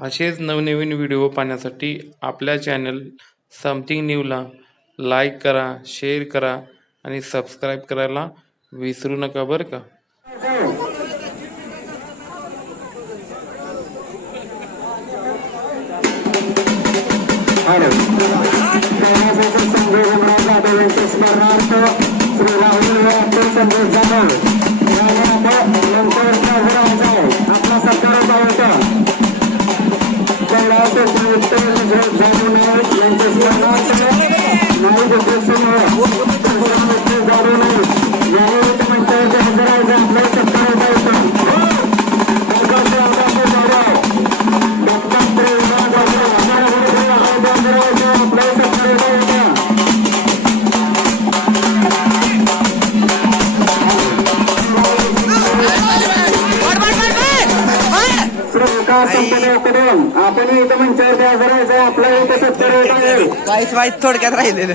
असेच नवनवीन व्हिडिओ पाहण्यासाठी आपल्या चॅनल समथिंग न्यूला लाईक करा शेअर करा आणि सबस्क्राईब करायला विसरू नका बरं का? श्री राहुल संदेश जाधव São Paulo, आपण इथं मंचावर हजरायचं आपला इथं सत्तर आहे. काहीच माहीत थोडक्यात राहिलेलं.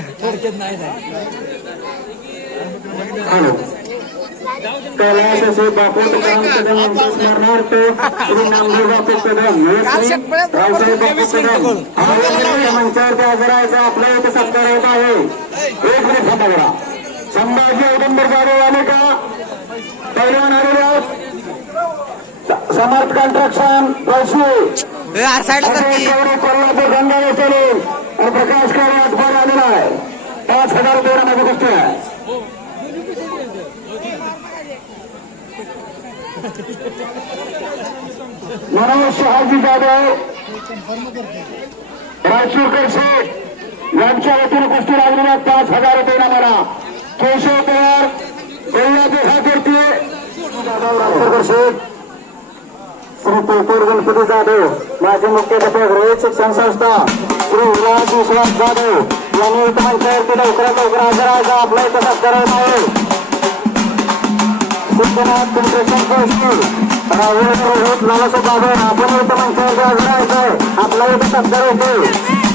हॅलो. कैलासाचे बापू तुकाराम कदम यांच्या स्मरणार्थ श्री नामदेव बापू कदम. श्री रावसाहेब बापू कदम. आपण मंचावरती हजरायचं आपल्या इथं सत्कार होत आहे. एक मिनिट थांबा जरा. संभाजी औदंबर जाधव आले का? पहिलवान आलेले आहेत. समर्थ कन्स्ट्रक्शन पैसे आर साईडला तर की. कोल्हापूर गंगा चले आणि प्रकाश कार्य आजबार आलेला आहे. पाच हजार रुपये माझी गोष्ट आहे. मनोज शहाजी जाधव. राजशेखर शेठ. यांच्या वतीने कुस्ती लागलेल्या पाच हजार रुपये मला केशव पवार कोल्हापूर हा करते राजशेखर शेठ. श्री पेपर गणपती जाधव माजी मुख्याध्यापक रोहित शिक्षण संस्था श्री विलास विश्वास जाधव यांनी इथं मंचावरती लवकरात लवकर हजर आहे आपला इथं सत्कार आहे सिद्धनाथ कन्स्ट्रक्शन संस्था राहुल रोहित लालासाहेब जाधव आपण इथं मंचावरती हजर आहे. आपला इथं सत्कार होतो